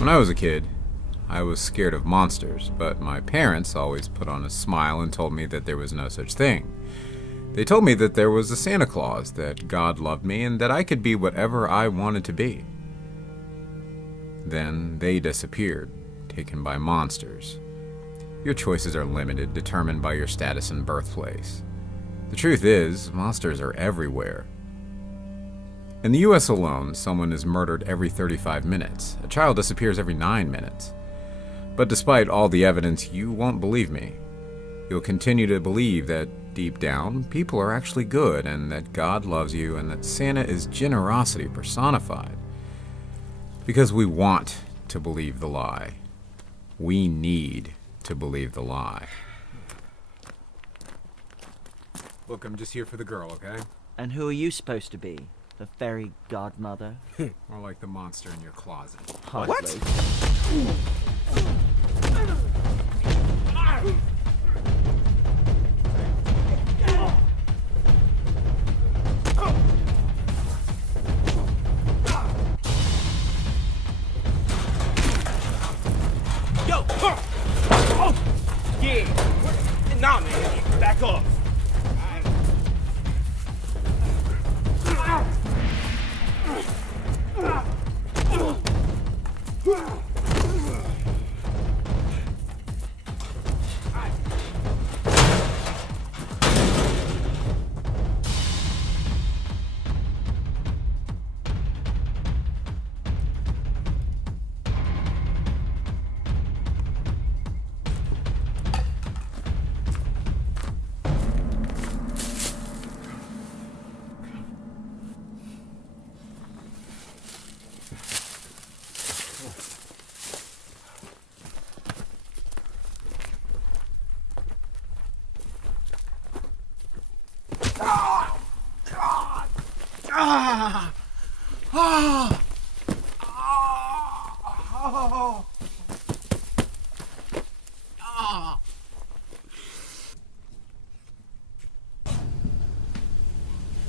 When I was a kid, I was scared of monsters, but my parents always put on a smile and told me that there was no such thing. They told me that there was a Santa Claus, that God loved me, and that I could be whatever I wanted to be. Then they disappeared, taken by monsters. Your choices are limited, determined by your status and birthplace. The truth is, monsters are everywhere. In the US alone, someone is murdered every 35 minutes. A child disappears every 9 minutes. But despite all the evidence, you won't believe me. You'll continue to believe that deep down, people are actually good, and that God loves you, and that Santa is generosity personified. Because we want to believe the lie. We need to believe the lie. Look, I'm just here for the girl, okay? And who are you supposed to be? The fairy godmother? More like the monster in your closet. Hardly. Yo! Oh! Yeah! Nah, man. Back off.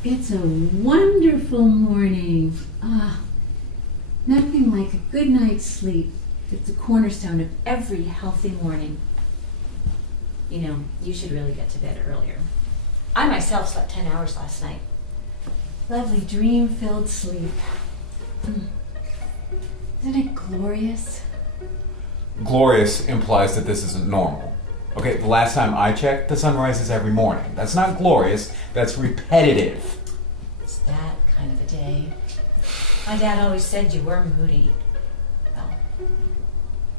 It's a wonderful morning. Nothing like a good night's sleep. It's a cornerstone of every healthy morning. You know, you should really get to bed earlier. I myself slept 10 hours last night. Lovely dream-filled sleep. Isn't it glorious? Glorious implies that this isn't normal. Okay, the last time I checked, the sun rises every morning. That's not glorious, that's repetitive. It's that kind of a day. My dad always said you were moody. Well,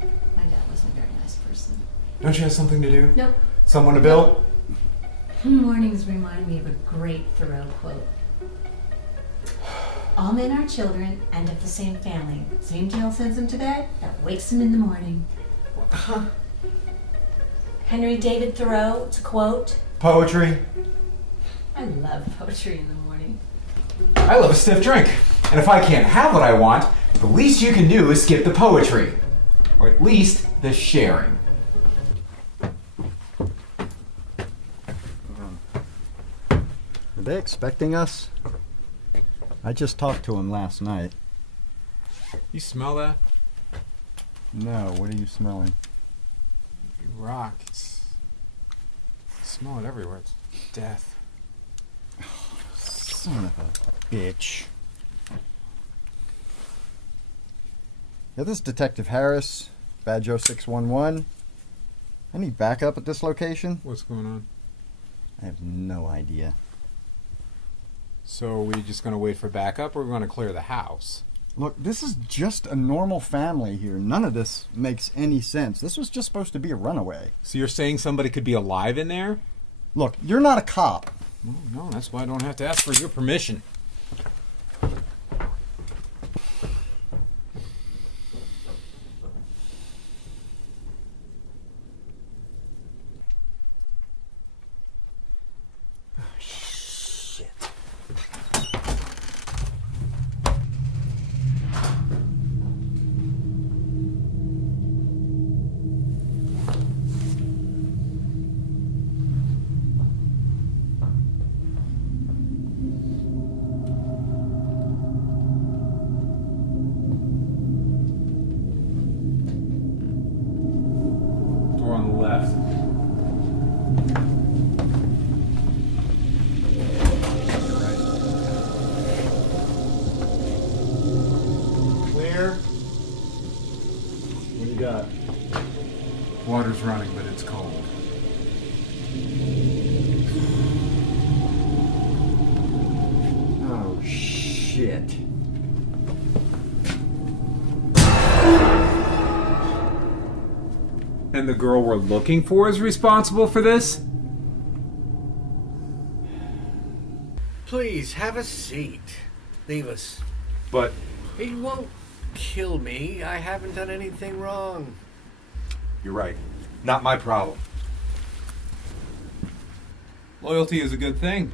my dad wasn't a very nice person. Don't you have something to do? Nope. Someone to bill? Mornings remind me of a great Thoreau quote. All men are children and of the same family. Same tale sends them to bed, that wakes them in the morning. Henry David Thoreau, it's a quote. Poetry. I love poetry in the morning. I love a stiff drink. And if I can't have what I want, the least you can do is skip the poetry. Or at least the sharing. Are they expecting us? I just talked to him last night. You smell that? No, what are you smelling? Rock. Smell it everywhere. It's death. Son of a bitch. Yeah, this is Detective Harris, Badge 0611. I need backup at this location? What's going on? I have no idea. So are we just going to wait for backup, or are we going to clear the house? Look, this is just a normal family here. None of this makes any sense. This was just supposed to be a runaway. So you're saying somebody could be alive in there? Look, you're not a cop. Well, no, that's why I don't have to ask for your permission. you got? Water's running, but it's cold. Oh, shit. And the girl we're looking for is responsible for this? Please, have a seat. Leave us. But He won't kill me. I haven't done anything wrong. you're right. Not my problem. Loyalty is a good thing.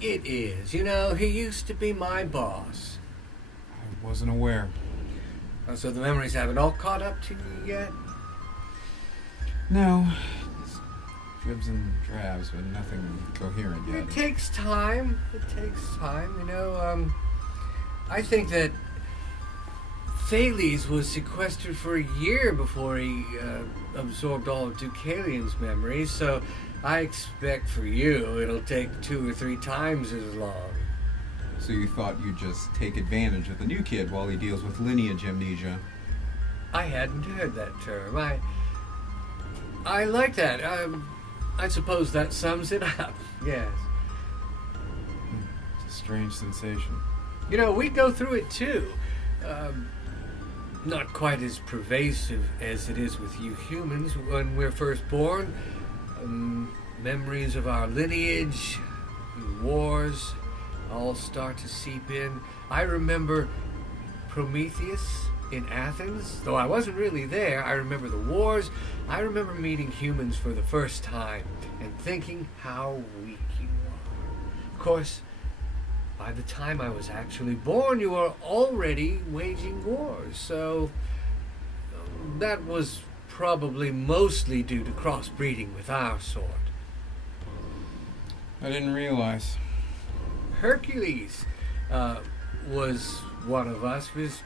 It is. You know, he used to be my boss. I wasn't aware. Oh, so the memories haven't all caught up to you yet? No. Just dribs and drabs, but nothing coherent yet. It takes time. It takes time. You know, I think that Thales was sequestered for a year before he absorbed all of Deucalion's memories, so I expect for you it'll take 2 or 3 times as long. So you thought you'd just take advantage of the new kid while he deals with lineage amnesia? I hadn't heard that term. I like that. I suppose that sums it up. Yes. It's a strange sensation. You know, we go through it too. Not quite as pervasive as it is with you humans when we're first born. Memories of our lineage, wars, all start to seep in. I remember Prometheus in Athens, though I wasn't really there. I remember the wars. I remember meeting humans for the first time and thinking how weak you are. Of course, by the time I was actually born, you were already waging wars, so that was probably mostly due to crossbreeding with our sort. I didn't realize. Hercules was one of us, was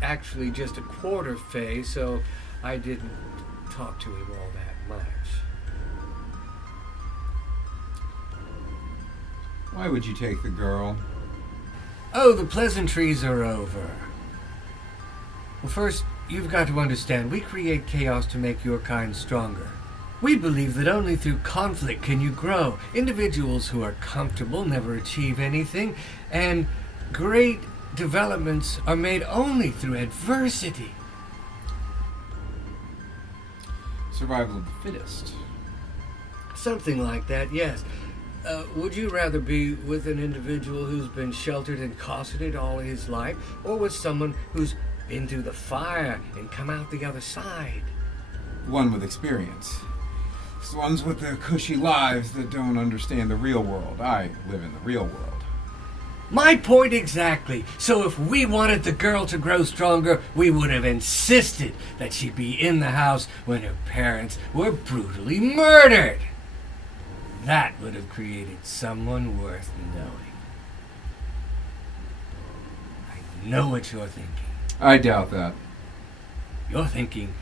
actually just a quarter Fae, so I didn't talk to him all that much. Why would you take the girl? Oh, the pleasantries are over. Well, first, you've got to understand, we create chaos to make your kind stronger. We believe that only through conflict can you grow. Individuals who are comfortable never achieve anything, and great developments are made only through adversity. Survival of the fittest. Something like that, yes. Would you rather be with an individual who's been sheltered and cosseted all his life, or with someone who's been through the fire and come out the other side? One with experience. It's ones with the cushy lives that don't understand the real world. I live in the real world. My point exactly. So if we wanted the girl to grow stronger, we would have insisted that she be in the house when her parents were brutally murdered. That would have created someone worth knowing. I know what you're thinking. I doubt that. You're thinking,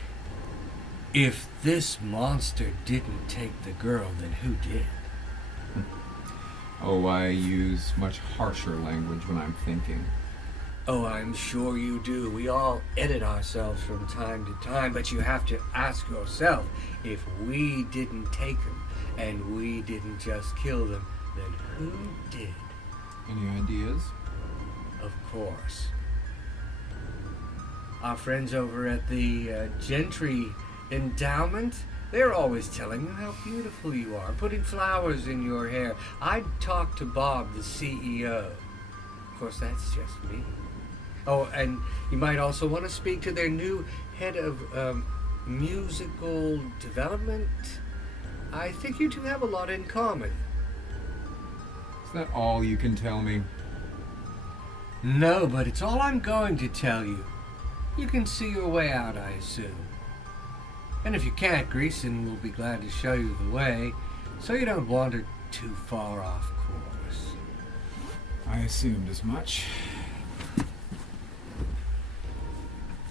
if this monster didn't take the girl, then who did? Oh, I use much harsher language when I'm thinking. Oh, I'm sure you do. We all edit ourselves from time to time, but you have to ask yourself, if we didn't take them and we didn't just kill them, then who did? Any ideas? Of course. Our friends over at the Gentry Endowment, they're always telling you how beautiful you are, putting flowers in your hair. I'd talk to Bob, the CEO. Of course, that's just me. Oh, and you might also want to speak to their new head of musical development. I think you two have a lot in common. Is that all you can tell me? No, but it's all I'm going to tell you. You can see your way out, I assume. And if you can't, Greason will be glad to show you the way, so you don't wander too far off course. I assumed as much.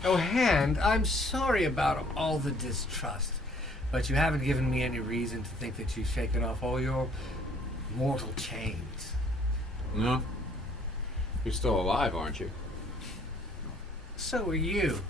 Oh, Hand, I'm sorry about all the distrust, but you haven't given me any reason to think that you've shaken off all your mortal chains. No? You're still alive, aren't you? So are you.